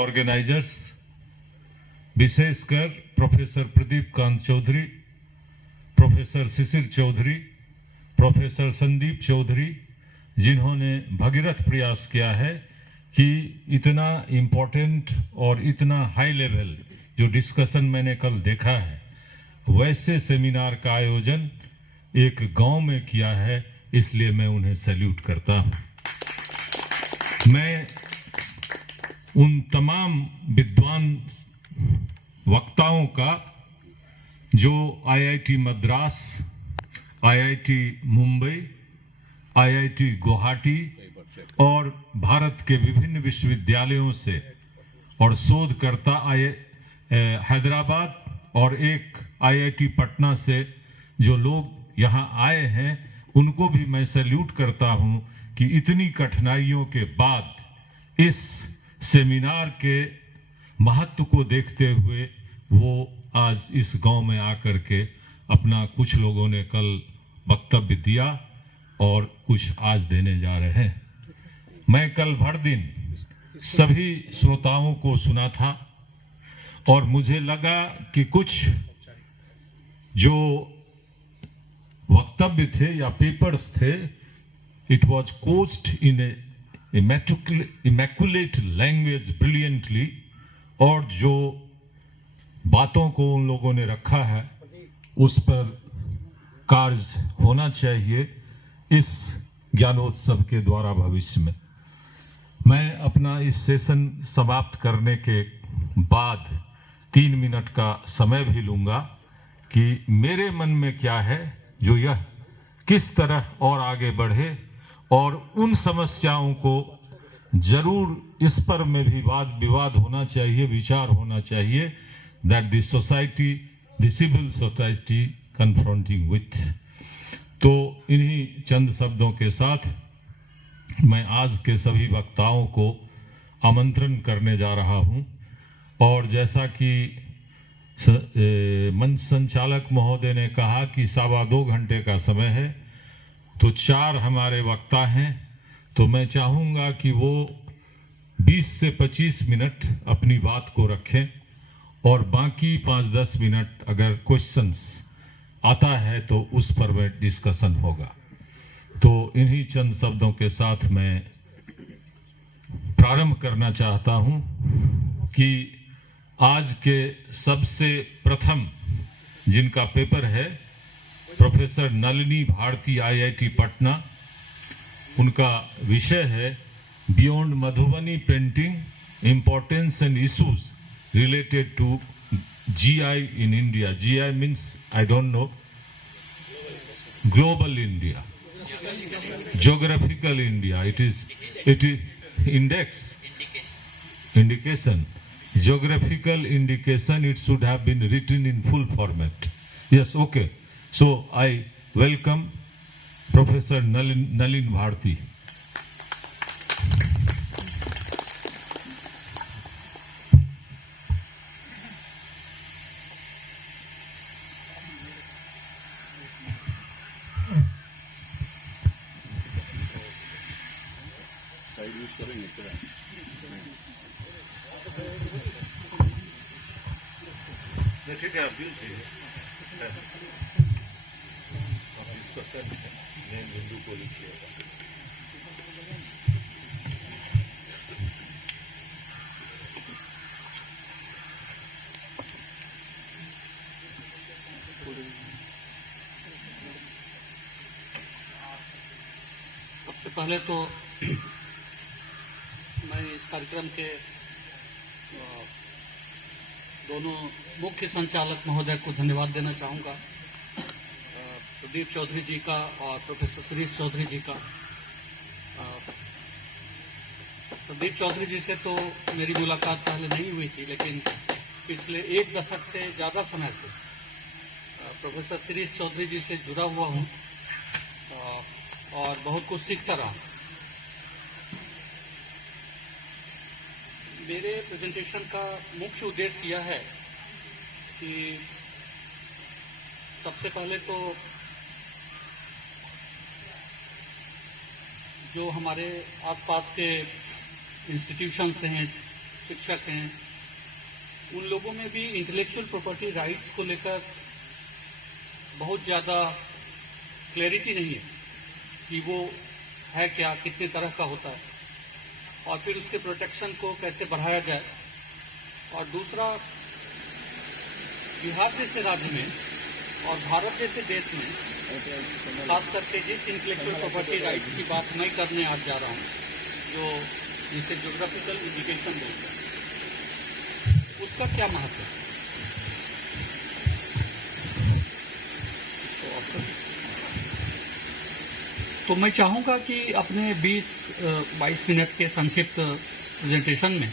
Organisers, विशेषकर professor Pradeep Kant Chaudhary, professor शिशिर Chaudhary, professor Sandeep Chaudhary, जिन्होंने भगीरथ प्रयास किया है कि इतना इम्पोर्टेंट और इतना हाई लेवल जो डिस्कशन मैंने कल देखा है, वैसे सेमिनार का आयोजन एक गांव में किया है, इसलिए मैं उन्हें सैल्यूट करता हूं। मैं उन तमाम विद्वान वक्ताओं का जो IIT Madras, IIT Mumbai, IIT Guwahati और भारत के विभिन्न विश्वविद्यालयों से और शोधकर्ता हैदराबाद और एक आईआईटी पटना से जो लोग यहाँ आए हैं, उनको भी मैं सैल्यूट करता हूं कि इतनी कठिनाइयों के बाद इस सेमिनार के महत्व को देखते हुए वो आज इस गांव में आकर के अपना, कुछ लोगों ने कल वक्तव्य दिया और कुछ आज देने जा रहे हैं। मैं कल भर दिन सभी श्रोताओं को सुना था और मुझे लगा कि कुछ जो वक्तव्य थे या पेपर्स थे, it was coached in A immaculate language brilliantly, और जो बातों को उन लोगों ने रखा है उस पर कार्य होना चाहिए इस ज्ञानोत्सव के द्वारा भविष्य में। मैं अपना इस सेशन समाप्त करने के बाद 3 मिनट का समय भी लूंगा कि मेरे मन में क्या है, जो यह किस तरह और आगे बढ़े, और उन समस्याओं को जरूर इस पर में भी वाद विवाद होना चाहिए, विचार होना चाहिए, that the society, the civil society confronting with. तो इन्हीं चंद शब्दों के साथ मैं आज के सभी वक्ताओं को आमंत्रण करने जा रहा हूं, और जैसा कि मंच संचालक महोदय ने कहा कि 2.25 घंटे का समय है, तो 4 हमारे वक्ता हैं, तो मैं चाहूंगा कि वो 20 से 25 मिनट अपनी बात को रखें और बाकी 5-10 मिनट अगर क्वेश्चंस आता है तो उस पर में डिस्कशन होगा। तो इन्हीं चंद शब्दों के साथ मैं प्रारंभ करना चाहता हूं कि आज के सबसे प्रथम जिनका पेपर है प्रोफेसर नलिनी भारती, आईआईटी पटना, उनका विषय है beyond Madhubani painting, importance and issues related to GI in India. GI means, I don't know, global India, geographical India. It is indication, geographical indication. It should have been written in full format. Yes, okay. So I welcome Professor Nalin Bharti. ठीक है, आप इसको sir मैं बिंदु को लिखिएगा। सबसे पहले तो मैं इस कार्यक्रम के दोनों मुख्य संचालक महोदय को धन्यवाद देना चाहूँगा, प्रदीप चौधरी जी का और प्रोफेसर शिरीष चौधरी जी का। प्रदीप चौधरी जी से तो मेरी मुलाकात पहले नहीं हुई थी, लेकिन पिछले 1 दशक से ज़्यादा समय से प्रोफेसर शिरीष चौधरी जी से जुड़ा हुआ हूँ और बहुत कुछ सीखता रहा। मेरे प्रेजेंटेशन का मुख्य उद्देश्य यह है कि सबसे पहले तो जो हमारे आसपास के इंस्टीट्यूशंस हैं, शिक्षक हैं, उन लोगों में भी इंटेलेक्चुअल प्रॉपर्टी राइट्स को लेकर बहुत ज़्यादा क्लैरिटी नहीं है कि वो है क्या, कितने तरह का होता है, और फिर उसके प्रोटेक्शन को कैसे बढ़ाया जाए। और दूसरा, बिहार जैसे राज्य में और भारत जैसे देश में खास करके जिस इंटेलेक्चुअल प्रॉपर्टी राइट्स की बात मैं करने आज जा रहा हूँ, जो जिसे ज्योग्राफिकल इंडिकेशन बोलते हैं, उसका क्या महत्व है। तो मैं चाहूंगा कि अपने 20-22 मिनट के संक्षिप्त प्रेजेंटेशन में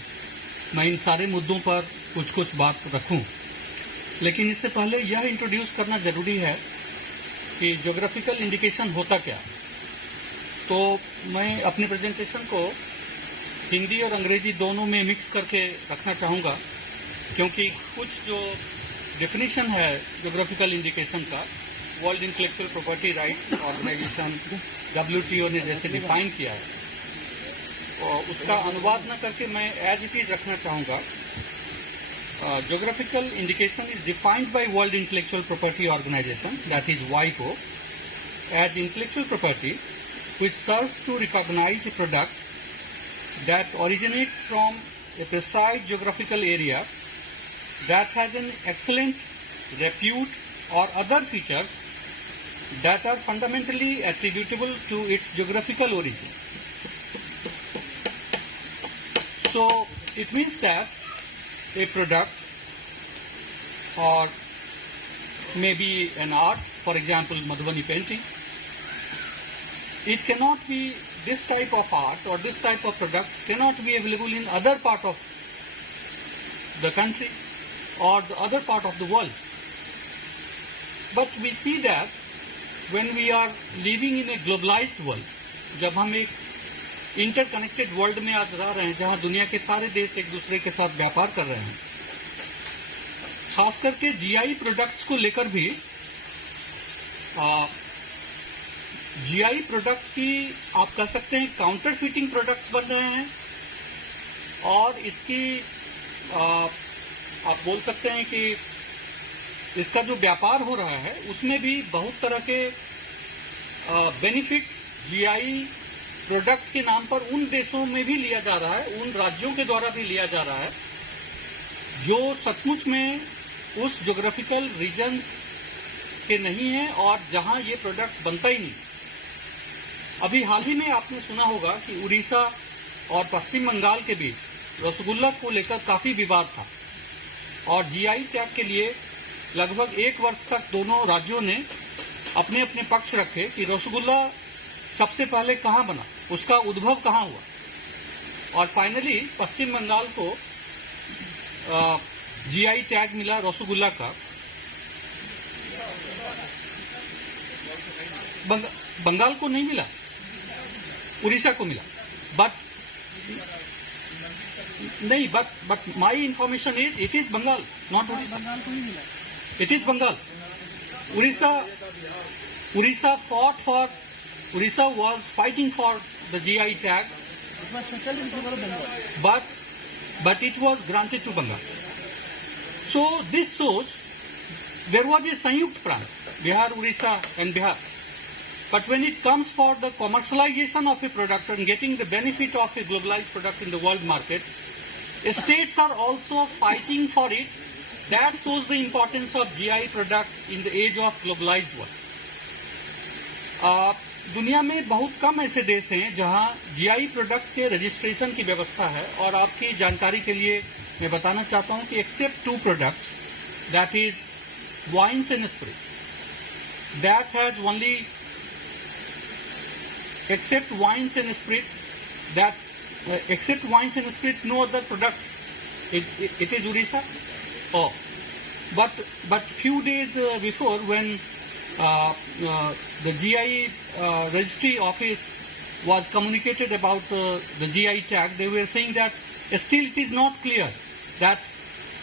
मैं इन सारे मुद्दों पर कुछ कुछ बात रखूं, लेकिन इससे पहले यह इंट्रोड्यूस करना जरूरी है कि ज्योग्राफिकल इंडिकेशन होता क्या। तो मैं अपनी प्रेजेंटेशन को हिंदी और अंग्रेजी दोनों में मिक्स करके रखना चाहूँगा, क्योंकि कुछ जो डेफिनेशन है ज्योग्राफिकल इंडिकेशन का world intellectual property rights organisation WTO ने जैसे डिफाइन किया है, और उसका अनुवाद न करके मैं एज इट इज रखना चाहूँगा। Geographical indication is defined by World Intellectual Property Organization, that is WIPO, as intellectual property which serves to recognize a product that originates from a precise geographical area that has an excellent repute or other features that are fundamentally attributable to its geographical origin. So it means that a product or maybe an art, for example Madhubani painting, it cannot be, this type of art or this type of product cannot be available in other part of the country or the other part of the world. But we see that when we are living in a globalized world, जब हम एक interconnected world में आज रह रहे हैं जहां दुनिया के सारे देश एक दूसरे के साथ व्यापार कर रहे हैं, खास करके जीआई प्रोडक्ट्स को लेकर भी जीआई प्रोडक्ट की आप कह सकते हैं काउंटर फिटिंग प्रोडक्ट्स बन रहे हैं, और इसकी आप बोल सकते हैं कि इसका जो व्यापार हो रहा है उसमें भी बहुत तरह के बेनिफिट्स जीआई प्रोडक्ट के नाम पर उन देशों में भी लिया जा रहा है, उन राज्यों के द्वारा भी लिया जा रहा है जो सचमुच में उस ज्योग्राफिकल रीजन के नहीं है और जहां ये प्रोडक्ट बनता ही नहीं। अभी हाल ही में आपने सुना होगा कि उड़ीसा और पश्चिम बंगाल के बीच रसगुल्ला को लेकर काफी विवाद था, और जीआई टैग के लिए लगभग 1 वर्ष तक दोनों राज्यों ने अपने अपने पक्ष रखे कि रसगुल्ला सबसे पहले कहां बना, उसका उद्भव कहां हुआ, और फाइनली पश्चिम बंगाल को जीआई टैग मिला रसगुल्ला का। बंगाल को नहीं मिला, उड़ीसा को मिला। But my information is it is Bengal, not Orissa. It is Bengal. Orissa fought for, Orissa was fighting for the GI tag, It was settled in favor of Bengal. but it was granted to Bengal. So this shows there was a Sanyukt Prant, Bihar, Orissa and Bihar. But when it comes for the commercialization of a product and getting the benefit of a globalized product in the world market, states are also fighting for it. That shows the importance of GI product in the age of globalized world. दुनिया में बहुत कम ऐसे देश हैं जहां GI product के registration की व्यवस्था है, और आपकी जानकारी के लिए मैं बताना चाहता हूं कि except 2 products, that is wines and spirit, that has only except wines and spirit, no other products. It is Orissa. Oh, but few days before, when the GI registry office was communicated about the GI tag, they were saying that still it is not clear that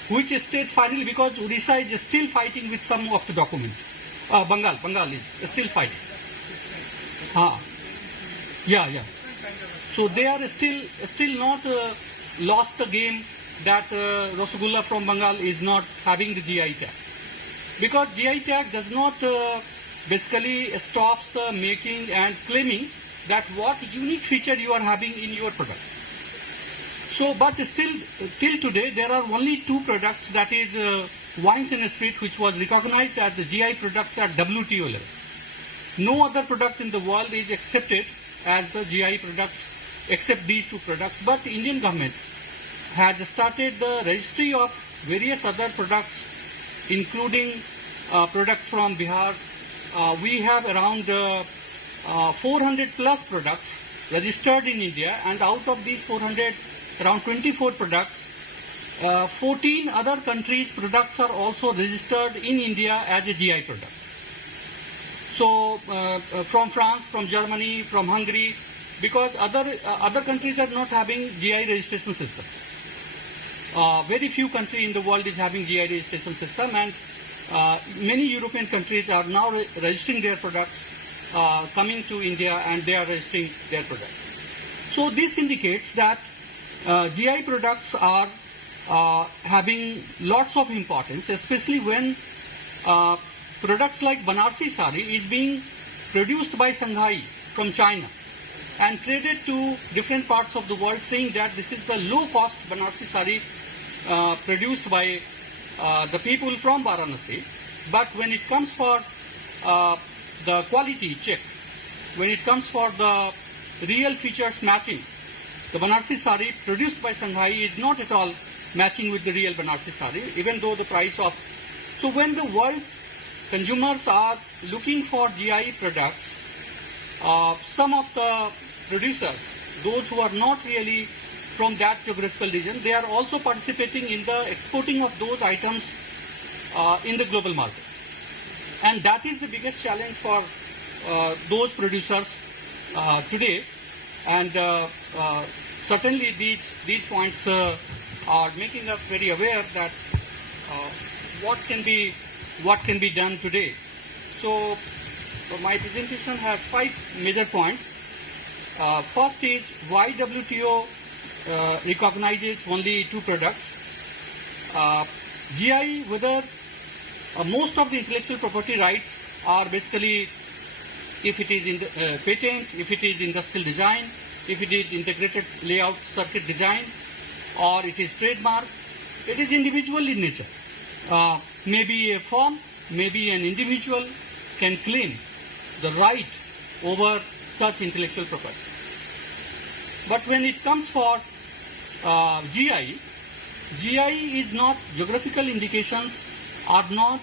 which state finally, because Orissa is still fighting with some of the documents. Bengal is still fighting. Yeah. So they are still not lost the game that Rasgulla from Bengal is not having the GI tag. Because GI tag does not basically stops the making and claiming that what unique feature you are having in your product. So, but still, till today, there are only two products, that is wines in a street, which was recognized as the GI products at WTO level. No other product in the world is accepted as the GI products except these two products. But the Indian government has started the registry of various other products, including products from Bihar. We have around 400 plus products registered in India, and out of these 400, around 24 products, 14 other countries' products are also registered in India as a GI product. So, from France, from Germany, from Hungary, because other countries are not having GI registration system. Very few countries in the world is having GI registration system, and many European countries are now registering their products, coming to India, and they are registering their products. So this indicates that GI products are having lots of importance, especially when products like Banarsi sari is being produced by Shanghai from China and traded to different parts of the world, saying that this is a low-cost Banarsi sari produced by the people from Varanasi. But when it comes for the quality check, when it comes for the real features matching, the Banarsi sari produced by Shanghai is not at all matching with the real Banarsi sari, even though the price of... So when the world consumers are looking for GI products, some of the producers, those who are not really from that geographical region, they are also participating in the exporting of those items in the global market. And that is the biggest challenge for those producers today. And certainly these points are making us very aware that what can be done today. So my presentation has 5 major points. First is why WTO recognizes only 2 products. GI, whether most of the intellectual property rights are basically, if it is in the, patent, if it is industrial design, if it is integrated layout circuit design, or it is trademark, it is individual in nature. Maybe a firm, maybe an individual can claim the right over such intellectual property. But when it comes for GI is not, geographical indications are not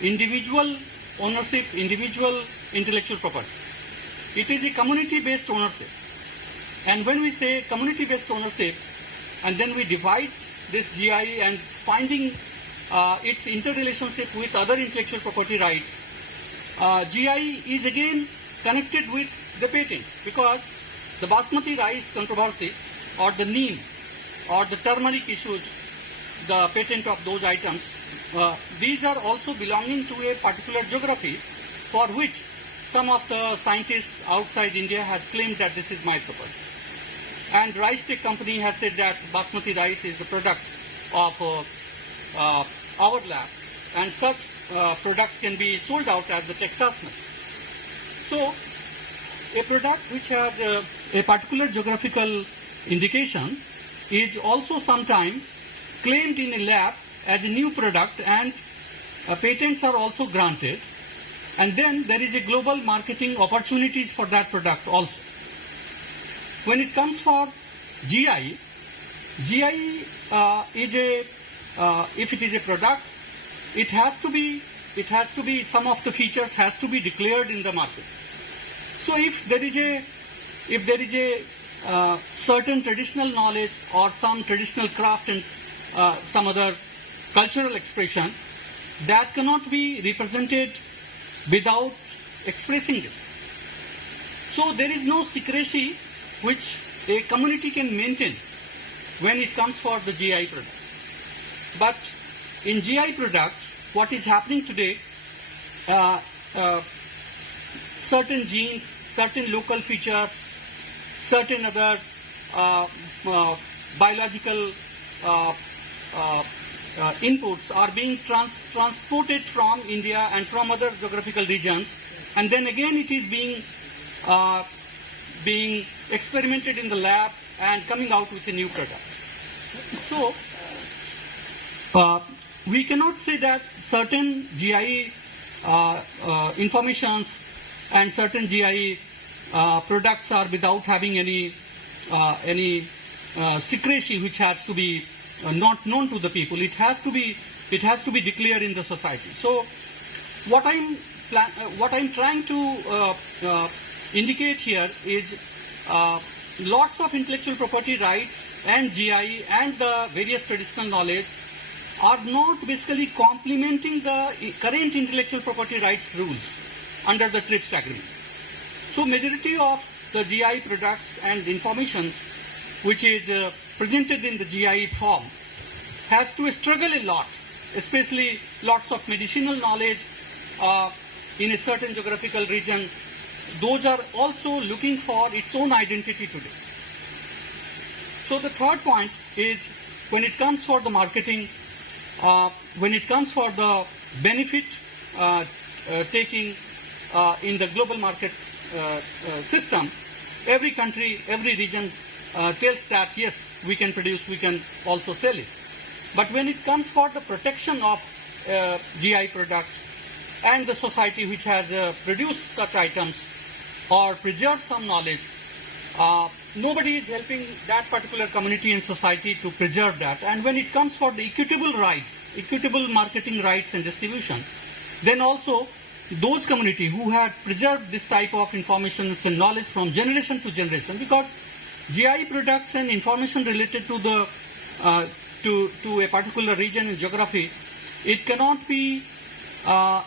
individual ownership, individual intellectual property. It is a community-based ownership. And when we say community-based ownership, and then we divide this GI and finding its interrelationship with other intellectual property rights, GI is again connected with the patent, because the basmati rice controversy, or the neem, or the turmeric issues, the patent of those items, these are also belonging to a particular geography for which some of the scientists outside India has claimed that this is my property. And Rice Tech Company has said that basmati rice is the product of our lab, and such product can be sold out as the Texas nut. So, a product which has a particular geographical indication is also sometimes claimed in a lab as a new product, and patents are also granted, and then there is a global marketing opportunities for that product also. When it comes for GI is a if it is a product, it has to be some of the features has to be declared in the market. So if there is a certain traditional knowledge or some traditional craft and some other cultural expression, that cannot be represented without expressing this. So there is no secrecy which a community can maintain when it comes for the GI product. But in GI products, what is happening today, certain genes, certain local features, certain other biological uh, uh, inputs are being transported from India and from other geographical regions, and then again it is being experimented in the lab and coming out with a new product. So we cannot say that certain GI informations and certain GI products are without having any secrecy which has to be not known to the people. It has to be declared in the society. So what I'm trying to indicate here is lots of intellectual property rights and GI and the various traditional knowledge are not basically complementing the current intellectual property rights rules under the TRIPS agreement. So majority of the GI products and information which is presented in the GI form has to struggle a lot, especially lots of medicinal knowledge in a certain geographical region. Those are also looking for its own identity today. So the third point is when it comes for the marketing, when it comes for the benefit taking in the global market system, every country, every region tells that yes, we can produce, we can also sell it. But when it comes for the protection of GI products and the society which has produced such items or preserved some knowledge, nobody is helping that particular community and society to preserve that. And when it comes for the equitable rights, equitable marketing rights and distribution, then also those community who had preserved this type of information and knowledge from generation to generation, because GI products and information related to the to a particular region and geography, it cannot be a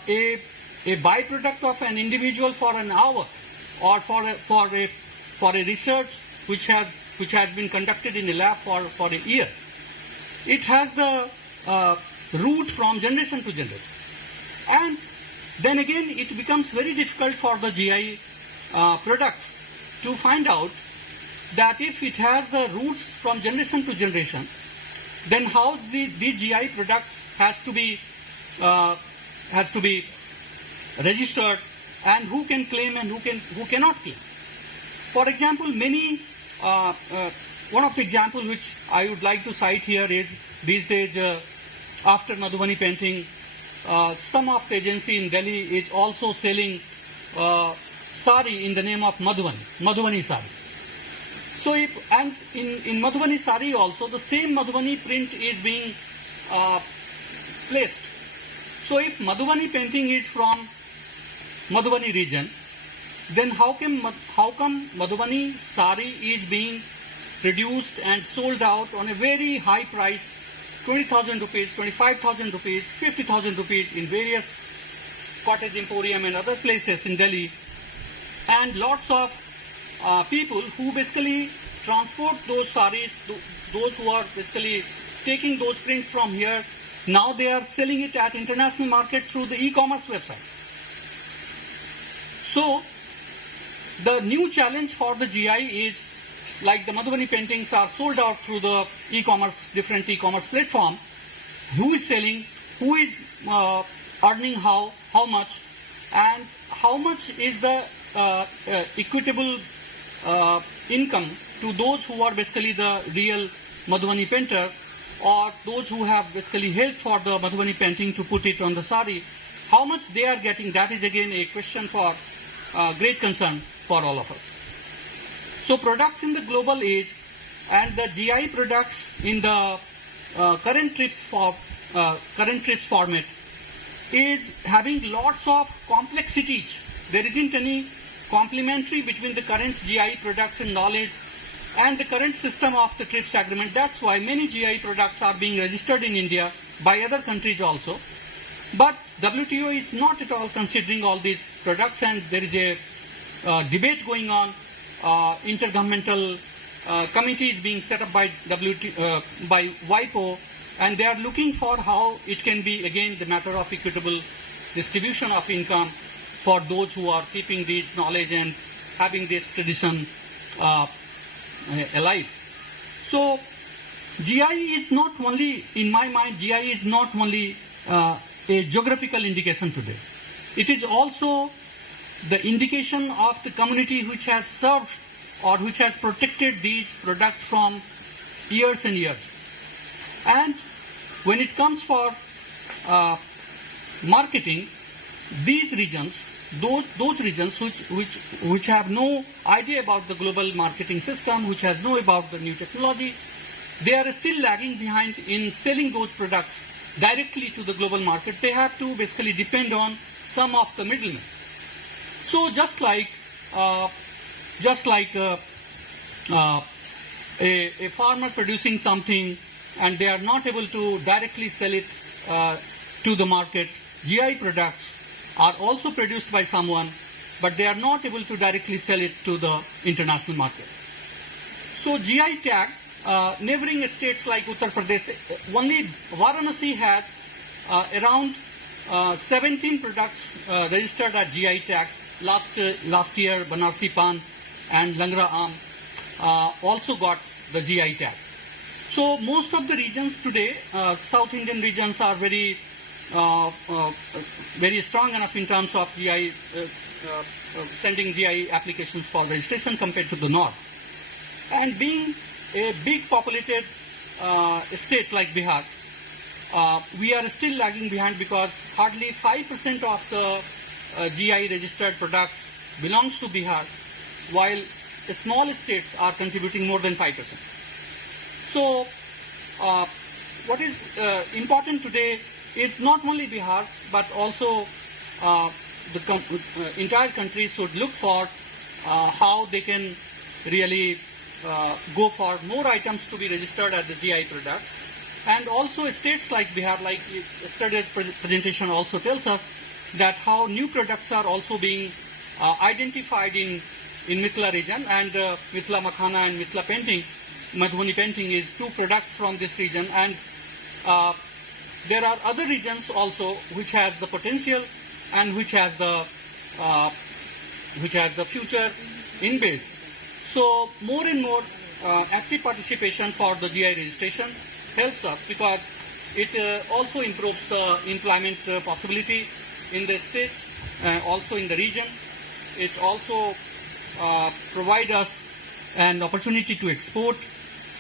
byproduct of an individual for an hour or for a research which has been conducted in a lab for a year. It has the root from generation to generation, and then again it becomes very difficult for the GI products to find out that if it has the roots from generation to generation, then how the GI products has to be registered, and who can claim and who cannot claim. For example, many one of the examples which I would like to cite here is these days after Madhubani painting, some of the agency in Delhi is also selling sari in the name of Madhubani sari. So in Madhubani sari also the same Madhubani print is being placed. So if Madhubani painting is from Madhubani region, then how come Madhubani sari is being produced and sold out on a very high price, 20,000 rupees, 25,000 rupees, 50,000 rupees in various cottage emporium and other places in Delhi, and lots of people who basically transport those saris, those who are basically taking those prints from here, now they are selling it at international market through the e-commerce website. So the new challenge for the GI is, like the Madhubani paintings are sold out through the e-commerce, different e-commerce platform, who is selling, who is earning how much, and how much is the equitable income to those who are basically the real Madhubani painter, or those who have basically helped for the Madhubani painting to put it on the sari, how much they are getting. That is again a question for great concern for all of us. So products in the global age and the GI products in the current TRIPS format is having lots of complexities. There isn't any complementary between the current GI products and knowledge and the current system of the TRIPS agreement. That's why many GI products are being registered in India by other countries also. But WTO is not at all considering all these products, and there is a debate going on. Intergovernmental committee is being set up by WIPO, and they are looking for how it can be again the matter of equitable distribution of income for those who are keeping this knowledge and having this tradition alive. So GI is not only, in my mind, GI is not only a geographical indication today. It is also the indication of the community which has served or which has protected these products from years and years. And when it comes for marketing, these regions, those regions which have no idea about the global marketing system, which has no about the new technology, they are still lagging behind in selling those products directly to the global market. They have to basically depend on some of the middlemen. So just like a farmer producing something and they are not able to directly sell it to the market, GI products are also produced by someone, but they are not able to directly sell it to the international market. So GI tag, neighboring states like Uttar Pradesh, only Varanasi has around 17 products registered at GI tags. Last year, Banarsi Pan and Langra Aam also got the GI tag. So most of the regions today, South Indian regions are very strong enough in terms of GI sending GI applications for registration compared to the north. And being a big populated state like Bihar, we are still lagging behind because hardly 5% of the GI registered products belongs to Bihar, while the small states are contributing more than 5%. So what is important today is not only Bihar, but also the entire country should look for how they can really go for more items to be registered as the GI product. And also states like Bihar, like yesterday's presentation also tells us that how new products are also being identified in Mithila region, and Mithila Makhana and Mithila painting, Madhubani painting is two products from this region, and there are other regions also which has the potential and which has the future inbuilt. So more and more active participation for the GI registration helps us because it also improves the employment possibility in the state, also in the region. It also provides us an opportunity to export.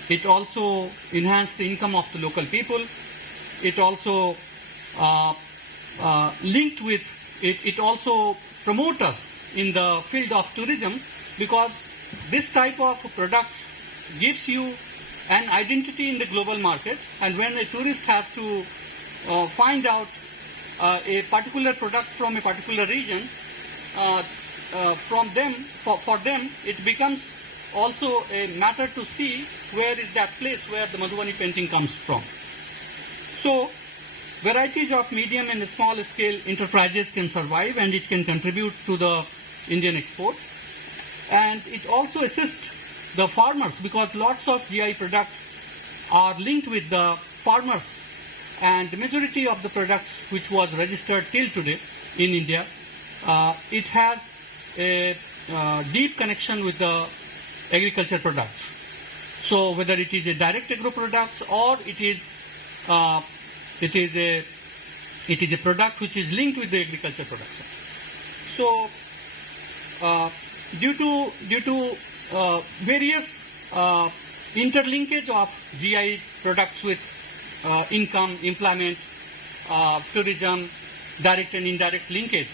It also enhances the income of the local people. It also linked with it. It also promotes us in the field of tourism because this type of products gives you an identity in the global market, and when a tourist has to find out a particular product from a particular region, for them it becomes also a matter to see where is that place where the Madhubani painting comes from. So varieties of medium and small scale enterprises can survive and it can contribute to the Indian export. And it also assists the farmers because lots of GI products are linked with the farmers, and the majority of the products which was registered till today in India, it has a deep connection with the agriculture products. So whether it is a direct agro products or it is a product which is linked with the agriculture production. So due to various interlinkage of GI products with income, employment, tourism, direct and indirect linkage,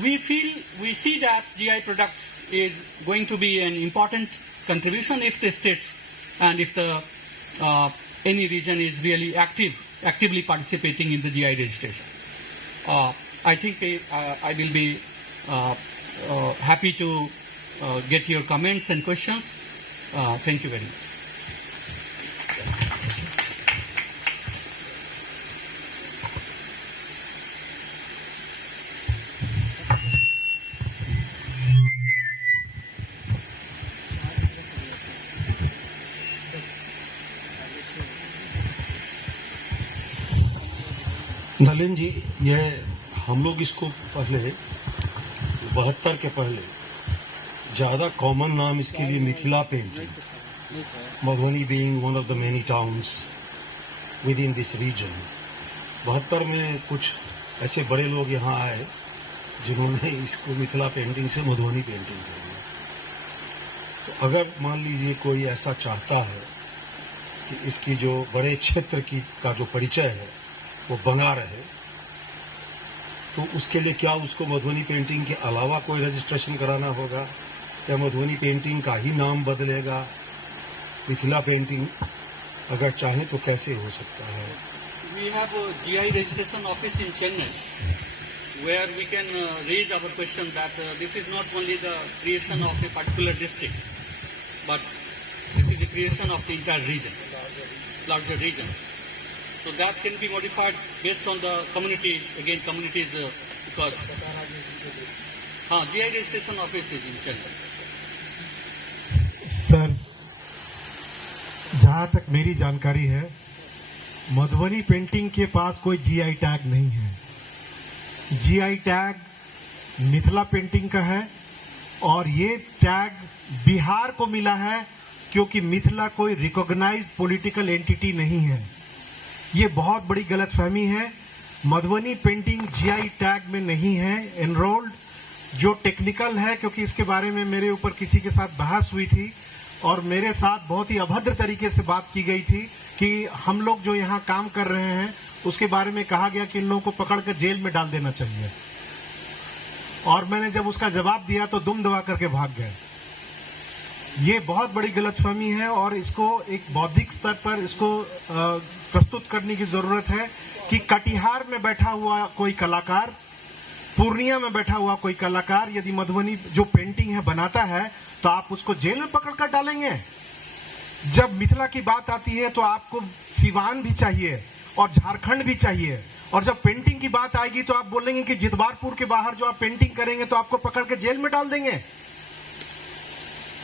we see that GI products is going to be an important contribution if the states and if the any region is really actively participating in the GI registration. I think I will be happy to get your comments and questions. Thank you very much. Nalin ji, ये हम लोग इसको पहले 72 के पहले ज्यादा common नाम इसके लिए Mithila painting, Madhubani being one of the many towns within this region. 72 में कुछ ऐसे बड़े लोग यहाँ आए जिन्होंने इसको मिथिला पेंटिंग से मधुबनी पेंटिंग कर दिया। तो अगर मान लीजिए कोई ऐसा चाहता है कि इसकी जो बड़े क्षेत्र की का जो परिचय है वो बना रहे, तो उसके लिए क्या उसको मधुबनी पेंटिंग के अलावा कोई रजिस्ट्रेशन कराना होगा या मधुबनी पेंटिंग का ही नाम बदलेगा? मिथिला पेंटिंग अगर चाहे तो कैसे हो सकता है? We have a GI registration office in Chennai where we can raise our question that this is not only the creation of a particular district, but this is the creation of the entire region, larger region. So that can be modified based on the community, again communities because GI registration office is in Chennai. Sir, जहां तक मेरी जानकारी है Madhubani painting के पास कोई GI tag नहीं है। GI tag Mithila painting का है और ये टैग बिहार को मिला है क्योंकि मिथिला कोई रिकॉग्नाइज्ड पॉलिटिकल एंटिटी नहीं है। ये बहुत बड़ी गलतफहमी है। मधुबनी पेंटिंग जीआई टैग में नहीं है एनरोल्ड। जो टेक्निकल है, क्योंकि इसके बारे में मेरे ऊपर किसी के साथ बहस हुई थी और मेरे साथ बहुत ही अभद्र तरीके से बात की गई थी कि हम लोग जो यहाँ काम कर रहे हैं उसके बारे में कहा गया कि इन लोगों को पकड़कर जेल में डाल देना चाहिए, और मैंने जब उसका जवाब दिया तो दुम दबा करके भाग गए। ये बहुत बड़ी गलतफहमी है और इसको एक बौद्धिक स्तर पर इसको प्रस्तुत करने की जरूरत है कि कटिहार में बैठा हुआ कोई कलाकार, पूर्णिया में बैठा हुआ कोई कलाकार यदि मधुबनी जो पेंटिंग है बनाता है तो आप उसको जेल में पकड़कर डालेंगे। जब मिथिला की बात आती है तो आपको सिवान भी चाहिए और झारखंड भी चाहिए, और जब पेंटिंग की बात आएगी तो आप बोलेंगे कि जितवारपुर के बाहर जो आप पेंटिंग करेंगे तो आपको पकड़ के जेल में डाल देंगे।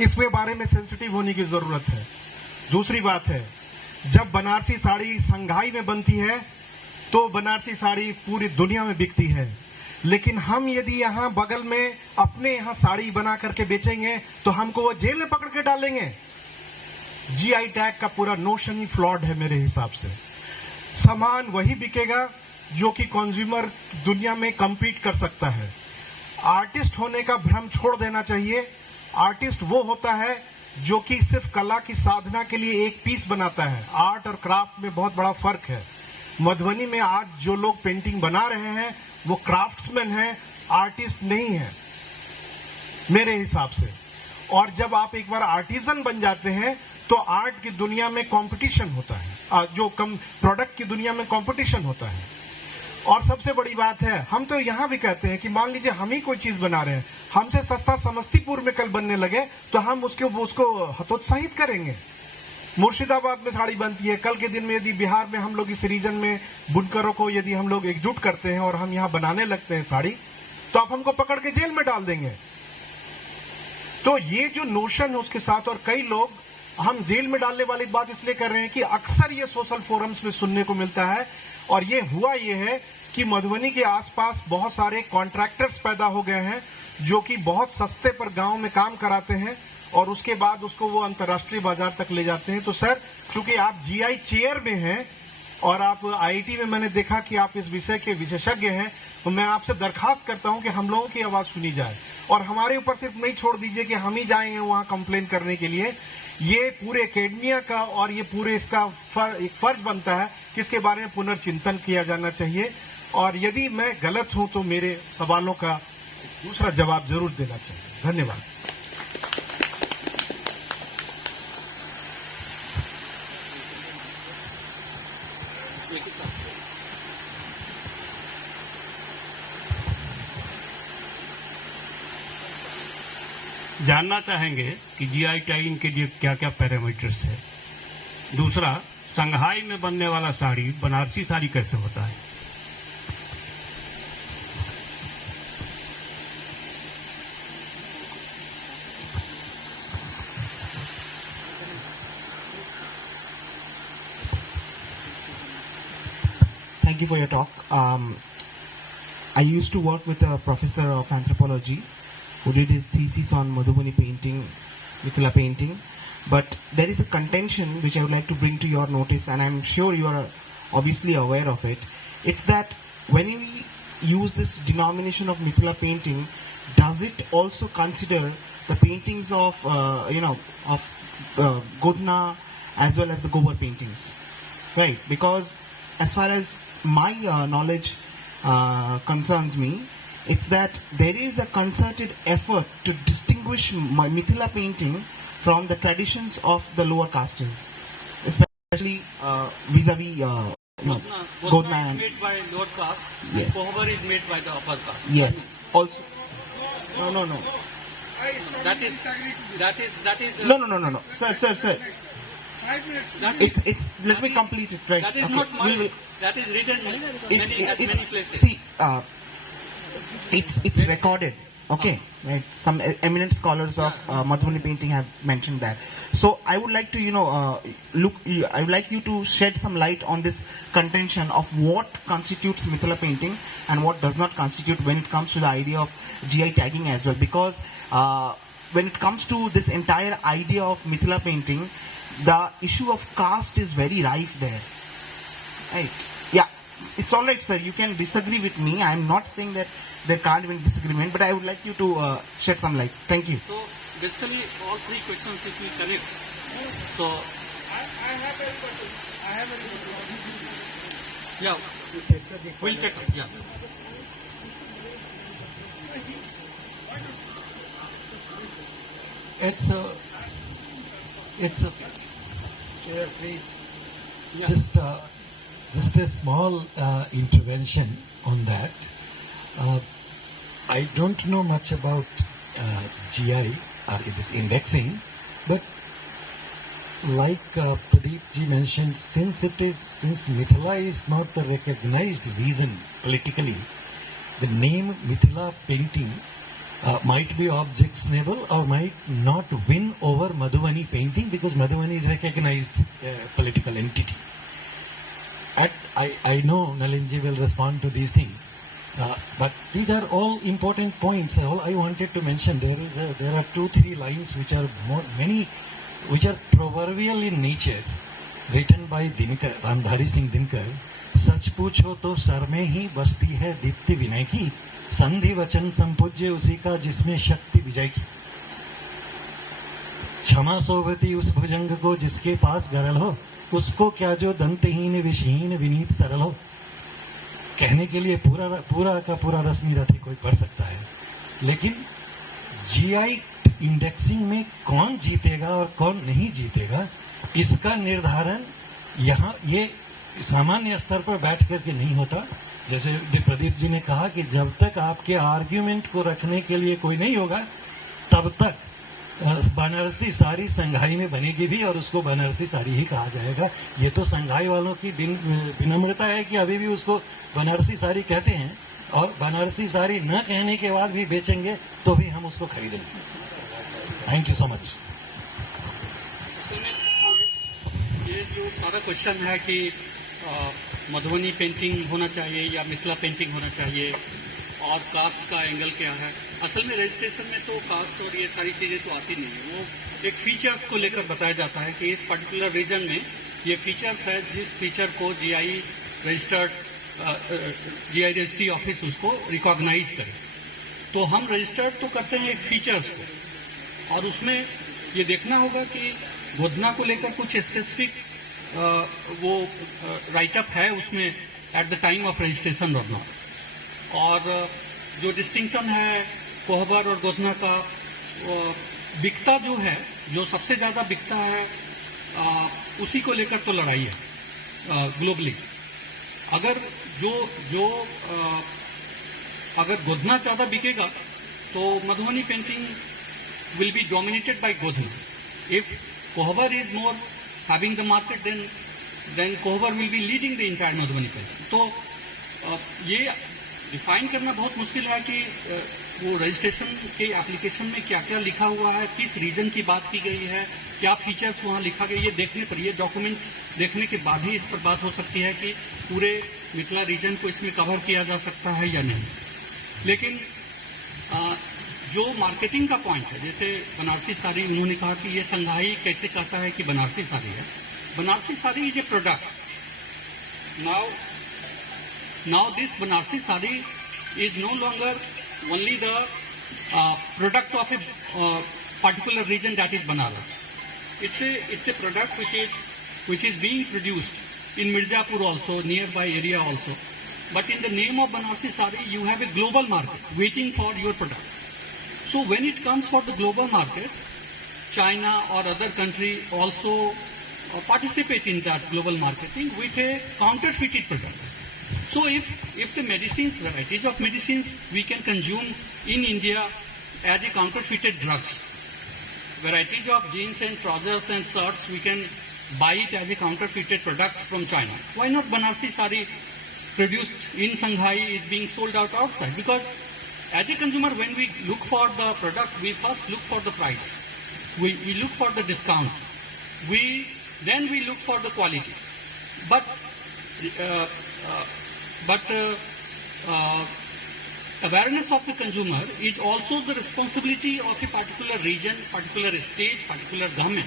इसके बारे में सेंसिटिव होने की जरूरत है। दूसरी बात है, जब बनारसी साड़ी संघाई में बनती है तो बनारसी साड़ी पूरी दुनिया में बिकती है, लेकिन हम यदि यहाँ बगल में अपने यहाँ साड़ी बना करके बेचेंगे तो हमको वो जेल में पकड़ के डालेंगे। जीआई टैग का पूरा नोशन ही फ्लॉड है मेरे हिसाब से। सामान वही बिकेगा जो कि कंज्यूमर दुनिया में कम्पीट कर सकता है। आर्टिस्ट होने का भ्रम छोड़ देना चाहिए। आर्टिस्ट वो होता है जो कि सिर्फ कला की साधना के लिए एक पीस बनाता है। आर्ट और क्राफ्ट में बहुत बड़ा फर्क है। मधुबनी में आज जो लोग पेंटिंग बना रहे हैं वो क्राफ्ट्समैन हैं, आर्टिस्ट नहीं है मेरे हिसाब से। और जब आप एक बार आर्टिजन बन जाते हैं तो आर्ट की दुनिया में कंपटीशन होता है, जो प्रोडक्ट की दुनिया में कंपटीशन होता है। और सबसे बड़ी बात है, हम तो यहां भी कहते हैं कि मान लीजिए हम ही कोई चीज बना रहे हैं, हमसे सस्ता समस्तीपुर में कल बनने लगे तो हम उसको हतोत्साहित करेंगे। मुर्शिदाबाद में साड़ी बनती है, कल के दिन में यदि बिहार में हम लोग इस रीजन में बुनकरों को यदि हम लोग एकजुट करते हैं और हम यहां बनाने लगते हैं साड़ी, तो आप हमको पकड़ के जेल में डाल देंगे। तो ये जो नोशन है उसके साथ, और कई लोग हम जेल में डालने वाली बात इसलिए कर रहे हैं कि अक्सर ये सोशल फोरम्स में सुनने को मिलता है, और ये हुआ ये है कि मधुबनी के आसपास बहुत सारे कॉन्ट्रैक्टर्स पैदा हो गए हैं जो कि बहुत सस्ते पर गांव में काम कराते हैं और उसके बाद उसको वो अंतर्राष्ट्रीय बाजार तक ले जाते हैं। तो सर, क्योंकि आप जीआई चेयर में हैं और आप आईआईटी में मैंने देखा कि आप इस विषय के विशेषज्ञ हैं, तो मैं आपसे दरखास्त करता हूं कि हम लोगों की आवाज सुनी जाए और हमारे ऊपर सिर्फ नहीं छोड़ दीजिए कि हम ही जाएंगे वहां कंप्लेन करने के लिए। ये पूरे एकेडमिया का और ये पूरे इसका एक फर्ज बनता है कि इसके बारे में पुनर्चिंतन किया जाना चाहिए, और यदि मैं गलत हूं तो मेरे सवालों का दूसरा जवाब जरूर देना चाहिए। धन्यवाद। जानना चाहेंगे कि जीआई टैगिंग के लिए क्या क्या पैरामीटर्स है। दूसरा, संघाई में बनने वाला साड़ी बनारसी साड़ी कैसे होता है। Thank you for your talk. I used to work with a professor of anthropology who did his thesis on Madhubani painting, Mithila painting, But there is a contention which I would like to bring to your notice, and I'm sure you are obviously aware of it. It's that when we use this denomination of Mithila painting, does it also consider the paintings of Godna as well as the Gobar paintings? Right, because as far as my knowledge concerns me, it's that there is a concerted effort to distinguish Mithila painting from the traditions of the lower castes, especially vis-a-vis Godna is made by lower caste, yes. and Kohabar is made by the upper caste. Yes. Also, no. That is. No. Sir. 5 minutes. It's. Let me complete it. Right. That is Okay. not We my. will- That is written at many places. See, it's recorded. Okay, right. Some eminent scholars of Madhubani painting have mentioned that. So I would like to, I would like you to shed some light on this contention of what constitutes Mithila painting and what does not constitute when it comes to the idea of GI tagging as well. Because when it comes to this entire idea of Mithila painting, the issue of caste is very rife there. Right. Yeah. It's all right, sir. You can disagree with me. I'm not saying that there can't be disagreement, but I would like you to shed some light. Thank you. So basically, all three questions if we connect. So I have a question. yeah, we'll take it. Yeah. It's a chair, please. Just a small intervention on that. I don't know much about GI or this indexing, but like Pradeep ji mentioned, since Mithila is not the recognized reason politically, the name Mithila painting might be objectionable or might not win over Madhubani painting because Madhubani is recognized political entity. I know Nalin ji will respond to these things, but these are all important points. All I wanted to mention, there are 2-3 lines which are which are proverbial in nature, written by Dinkar, Ramdhari Singh Dinkar. सच पूछो तो sir में ही बसती है दीप्ति विनय की, संधि वचन संपूज्य उसी का जिसमें शक्ति विजय की। क्षमा सोवती उस भुजंग को जिसके पास गरल हो, उसको क्या जो दंतहीन विषहीन विनीत सरल हो। कहने के लिए पूरा का पूरा रश्मि रथी कोई पढ़ सकता है, लेकिन जीआई इंडेक्सिंग में कौन जीतेगा और कौन नहीं जीतेगा, इसका निर्धारण यहाँ ये सामान्य स्तर पर बैठ करके नहीं होता। जैसे प्रदीप जी ने कहा कि जब तक आपके आर्ग्यूमेंट को रखने के लिए कोई नहीं होगा, तब तक बनारसी साड़ी संघाई में बनेगी भी और उसको बनारसी साड़ी ही कहा जाएगा। ये तो संघाई वालों की विनम्रता है कि अभी भी उसको बनारसी साड़ी कहते हैं, और बनारसी साड़ी न कहने के बाद भी बेचेंगे तो भी हम उसको खरीदेंगे। Thank you so much. ये जो सारा क्वेश्चन है कि मधुबनी पेंटिंग होना चाहिए या मिथिला पेंटिंग होना चाहिए और कास्ट का एंगल क्या है, असल में रजिस्ट्रेशन में तो कास्ट और ये सारी चीज़ें तो आती नहीं है। वो एक फीचर्स को लेकर बताया जाता है कि इस पर्टिकुलर रीजन में ये फीचर्स है, जिस फीचर को जीआई रजिस्ट्री ऑफिस उसको रिकॉग्नाइज करे। तो हम रजिस्टर्ड तो करते हैं एक फीचर्स को, और उसमें ये देखना होगा कि गोदना को लेकर कुछ स्पेसिफिक वो राइटअप है उसमें at the time of registration और नॉट। और जो डिस्टिंक्शन है कोहबर और गोदना का, बिकता जो है, जो सबसे ज़्यादा बिकता है उसी को लेकर तो लड़ाई है ग्लोबली। अगर अगर गोदना ज़्यादा बिकेगा तो Madhubani painting will be dominated by Godhna. If Kohabar is more having the market, then Kohabar will be leading the entire Madhubani painting. तो ये डिफाइन करना बहुत मुश्किल है कि वो रजिस्ट्रेशन के एप्लीकेशन में क्या क्या लिखा हुआ है, किस रीजन की बात की गई है, क्या फीचर्स वहाँ लिखा गया, ये देखने पर, ये डॉक्यूमेंट देखने के बाद ही इस पर बात हो सकती है कि पूरे मिथिला रीजन को इसमें कवर किया जा सकता है या नहीं। लेकिन जो मार्केटिंग का पॉइंट है, जैसे बनारसी साड़ी, उन्होंने कहा कि ये संघाई कैसे कहता है कि बनारसी साड़ी है. Banarasi sari is a product. Now this Banarsi sari is no longer only the product of a particular region, that is Banaras. It's a product which is being produced in Mirzapur also, nearby area also. But in the name of Banarsi sari, you have a global market waiting for your product. So when it comes for the global market, China or other country also participate in that global marketing with a counterfeited product. So if the medicines, varieties of medicines we can consume in India as a counterfeited drugs, varieties of jeans and trousers and shirts we can buy it as a counterfeited products from China. Why not Banarsi sari produced in Shanghai is being sold out outside? Because as a consumer, when we look for the product, we first look for the price. We look for the discount. Then we look for the quality. But awareness of the consumer is also the responsibility of a particular region, particular state, particular government.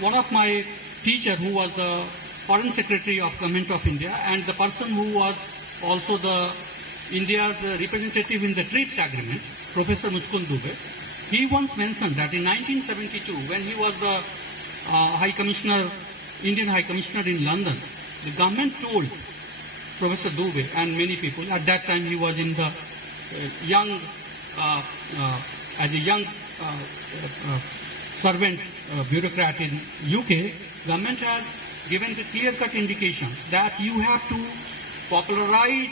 One of my teacher, who was the Foreign Secretary of Government of India and the person who was also the India's representative in the TRIPS agreement, Professor Mukund Dubey, he once mentioned that in 1972, when he was the Indian High Commissioner in London, the government told Professor Dubey and many people, at that time he was in the as a young servant bureaucrat in UK, government has given the clear-cut indications that you have to popularize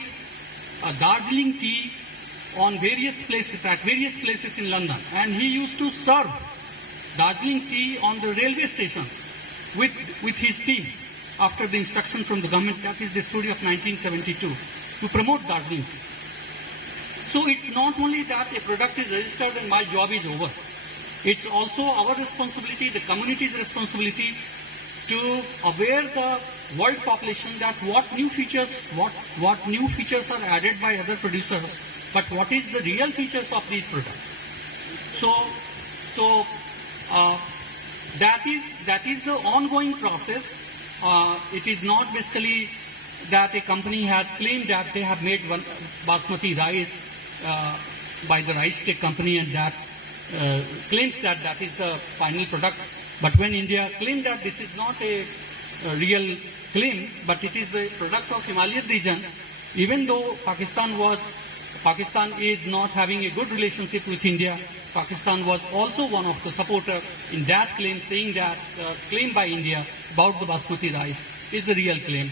Darjeeling tea on various places, at various places in London. And he used to serve Darjeeling tea on the railway stations with his team after the instruction from the government. That is the story of 1972, to promote Darjeeling tea. So it's not only that a product is registered and my job is over. It's also our responsibility, the community's responsibility, to aware the world population that what new features are added by other producers, but what is the real features of these products. So that is the ongoing process. It is not basically that a company has claimed that they have made one basmati rice by the rice tech company, and that claims that that is the final product. But when India claimed that this is not a real claim, but it is the product of Himalayan region, even though Pakistan is not having a good relationship with India, Pakistan was also one of the supporters in that claim, saying that claim by India about the basmati rice is the real claim,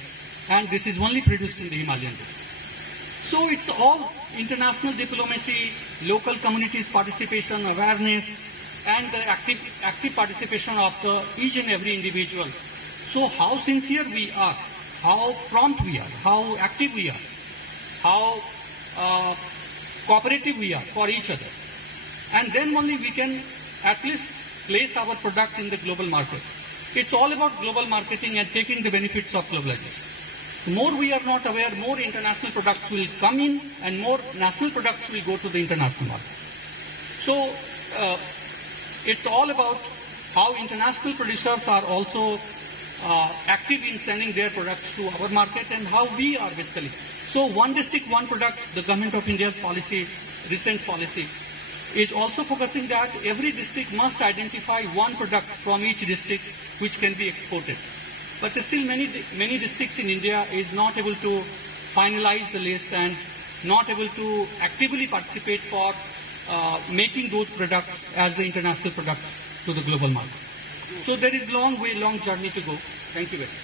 and this is only produced in the Himalayan region. So it's all international diplomacy, local communities' participation, awareness, and the active participation of each and every individual. So how sincere we are, how prompt we are, how active we are, how cooperative we are for each other. And then only we can at least place our product in the global market. It's all about global marketing and taking the benefits of globalization. The more we are not aware, more international products will come in and more national products will go to the international market. So it's all about how international producers are also active in sending their products to our market, and how we are basically. So one district, one product, the Government of India's policy, recent policy, is also focusing that every district must identify one product from each district which can be exported. But still many districts in India is not able to finalize the list and not able to actively participate for making those products as the international products to the global market. So there is long journey to go. Thank you very much.